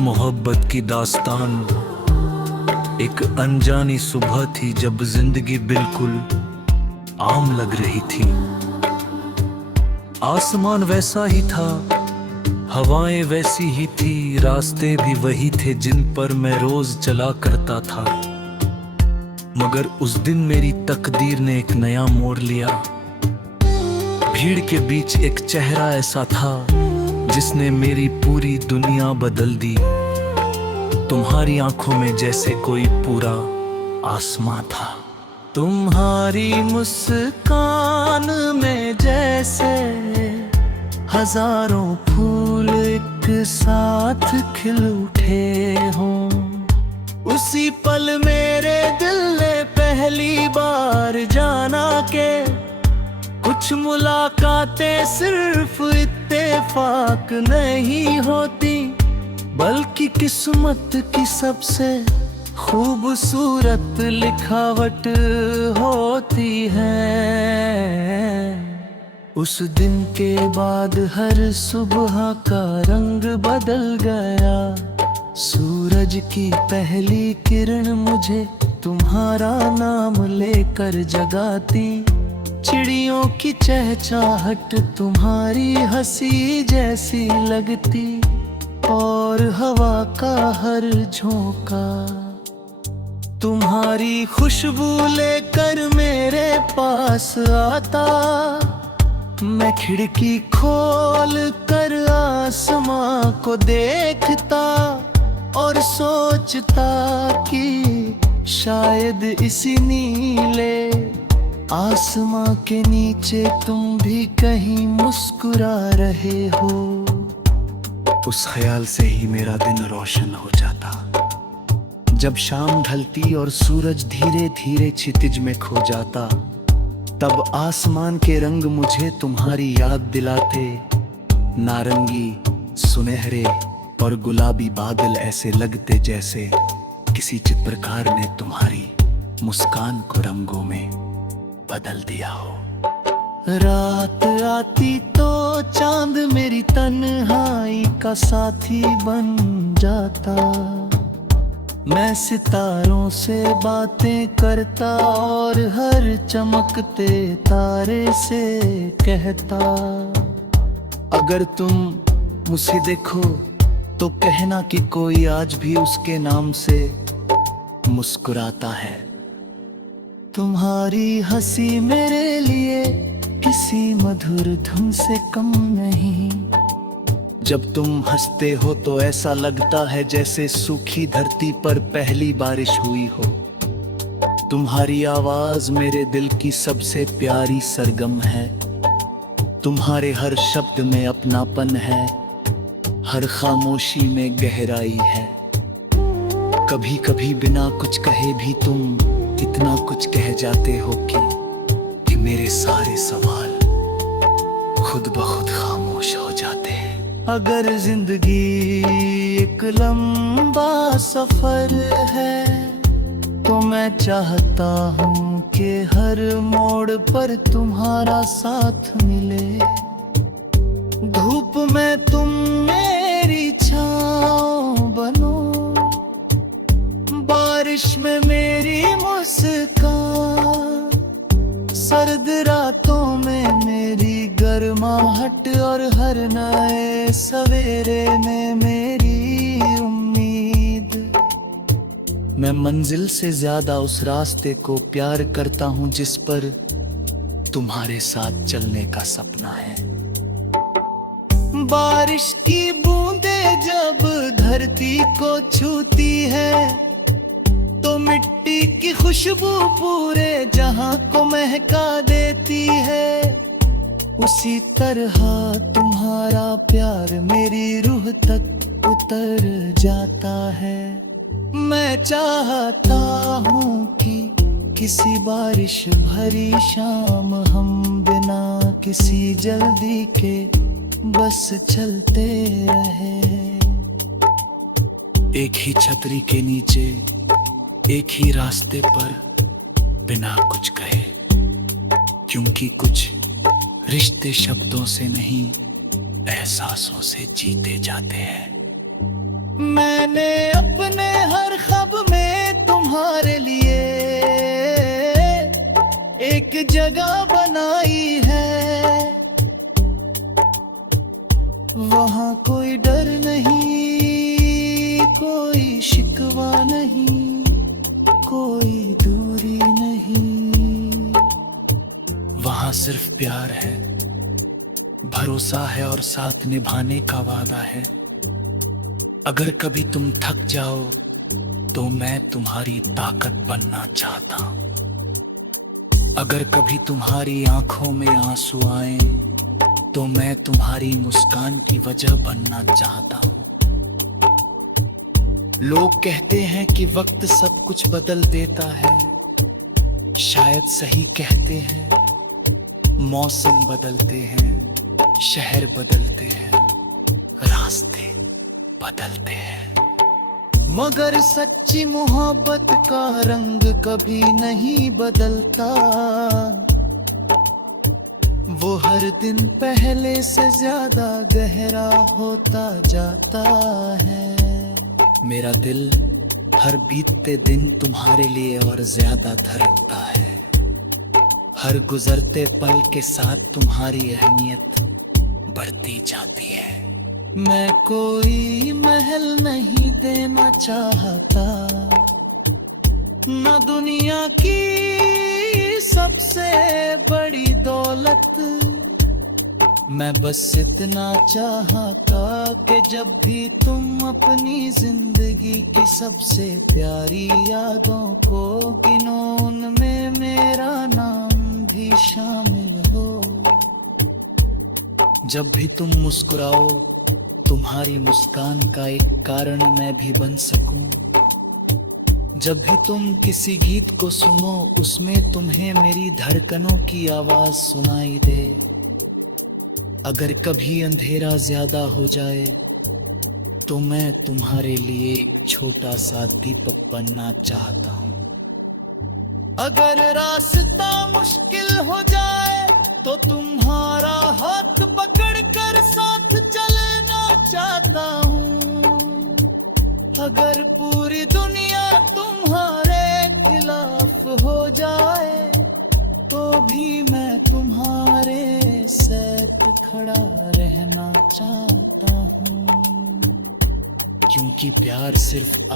मोहब्बत की दास्तान एक अनजानी सुबह थी जब जिंदगी बिल्कुल आम लग रही थी। आसमान वैसा ही था, हवाएं वैसी ही थी, रास्ते भी वही थे जिन पर मैं रोज चला करता था। मगर उस दिन मेरी तकदीर ने एक नया मोड़ लिया। भीड़ के बीच एक चेहरा ऐसा था जिसने मेरी पूरी दुनिया बदल दी। तुम्हारी आंखों में जैसे कोई पूरा आसमां था। तुम्हारी मुस्कान में जैसे हजारों फूल एक साथ खिल उठे हों। उसी पल मेरे दिल ने पहली बार जाना के कुछ मुलाकातें सिर्फ इत्तेफाक नहीं होती, बल्कि किस्मत की सबसे खूबसूरत लिखावट होती है। उस दिन के बाद हर सुबह का रंग बदल गया। सूरज की पहली किरण मुझे तुम्हारा नाम लेकर जगाती। चिड़ियों की चहचहाट तुम्हारी हंसी जैसी लगती, और हवा का हर झोंका तुम्हारी खुशबू लेकर मेरे पास आता। मैं खिड़की खोल कर आसमां को देखता और सोचता कि शायद इसी नीले आसमां के नीचे तुम भी कहीं मुस्कुरा रहे हो। उस ख्याल से ही मेरा दिन रोशन हो जाता। जब शाम ढलती और सूरज धीरे धीरे क्षितिज में खो जाता, तब आसमान के रंग मुझे तुम्हारी याद दिलाते। नारंगी, सुनहरे और गुलाबी बादल ऐसे लगते जैसे किसी चित्रकार ने तुम्हारी मुस्कान को रंगों में बदल दिया हो। रात आती तो चांद मेरी तन्हाई का साथी बन जाता। मैं सितारों से बातें करता और हर चमकते तारे से कहता, अगर तुम मुझे देखो तो कहना कि कोई आज भी उसके नाम से मुस्कुराता है। तुम्हारी हंसी मेरे लिए किसी मधुर धुन से कम नहीं। जब तुम हंसते हो तो ऐसा लगता है जैसे सूखी धरती पर पहली बारिश हुई हो। तुम्हारी आवाज मेरे दिल की सबसे प्यारी सरगम है। तुम्हारे हर शब्द में अपनापन है, हर खामोशी में गहराई है। कभी कभी बिना कुछ कहे भी तुम इतना कुछ कह जाते हो कि मेरे सारे सवाल खुद ब खुद खामोश हो जाते हैं। अगर जिंदगी एक लंबा सफर है तो मैं चाहता हूँ कि हर मोड़ पर तुम्हारा साथ मिले। धूप में तुम मेरी छाँव बनो, बारिश में मेरी मुस्कान, सर्द रातों में मेरी गर्माहट और हर नए सवेरे में मेरी उम्मीद। मैं मंजिल से ज्यादा उस रास्ते को प्यार करता हूँ जिस पर तुम्हारे साथ चलने का सपना है। बारिश की बूंदें जब धरती को छूती है तो मिट्टी की खुशबू पूरे जहां को महका देती है। उसी तरह तुम्हारा प्यार मेरी रूह तक उतर जाता है। मैं चाहता हूँ कि किसी बारिश भरी शाम हम बिना किसी जल्दी के बस चलते रहे। एक ही छतरी के नीचे, एक ही रास्ते पर, बिना कुछ कहे, क्योंकि कुछ रिश्ते शब्दों से नहीं एहसासों से जीते जाते हैं। मैं मैंने अपने हर ख्वाब में तुम्हारे लिए एक जगह बनाई है। वहाँ कोई डर नहीं, कोई शिकवा नहीं, कोई दूरी नहीं। वहाँ सिर्फ प्यार है, भरोसा है और साथ निभाने का वादा है। अगर कभी तुम थक जाओ तो मैं तुम्हारी ताकत बनना चाहता हूं। अगर कभी तुम्हारी आंखों में आंसू आए तो मैं तुम्हारी मुस्कान की वजह बनना चाहता हूं। लोग कहते हैं कि वक्त सब कुछ बदल देता है, शायद सही कहते हैं। मौसम बदलते हैं, शहर बदलते हैं, रास्ते बदलते हैं, मगर सच्ची मोहब्बत का रंग कभी नहीं बदलता। वो हर दिन पहले से ज्यादा गहरा होता जाता है। मेरा दिल हर बीतते दिन तुम्हारे लिए और ज्यादा धड़कता है। हर गुजरते पल के साथ तुम्हारी अहमियत बढ़ती जाती है। मैं कोई महल नहीं देना चाहता, न दुनिया की सबसे बड़ी दौलत। मैं बस इतना चाहता कि जब भी तुम अपनी जिंदगी की सबसे प्यारी यादों को गिनो, उनमें मेरा नाम भी शामिल हो। जब भी तुम मुस्कुराओ, तुम्हारी मुस्कान का एक कारण मैं भी बन सकूं। जब भी तुम किसी गीत को सुनो, उसमें तुम्हें मेरी धड़कनों की आवाज सुनाई दे। अगर कभी अंधेरा ज्यादा हो जाए तो मैं तुम्हारे लिए एक छोटा सा दीपक बनना चाहता हूँ। अगर रास्ता मुश्किल हो जाए तो तुम्हारा हाथ पकड़कर साथ चलना चाहता हूँ। अगर पूरी दुनिया तुम्हारे खिलाफ हो जाए तो भी मैं तुम्हारे साथ खड़ा रहना चाहता हूँ। क्योंकि प्यार सिर्फ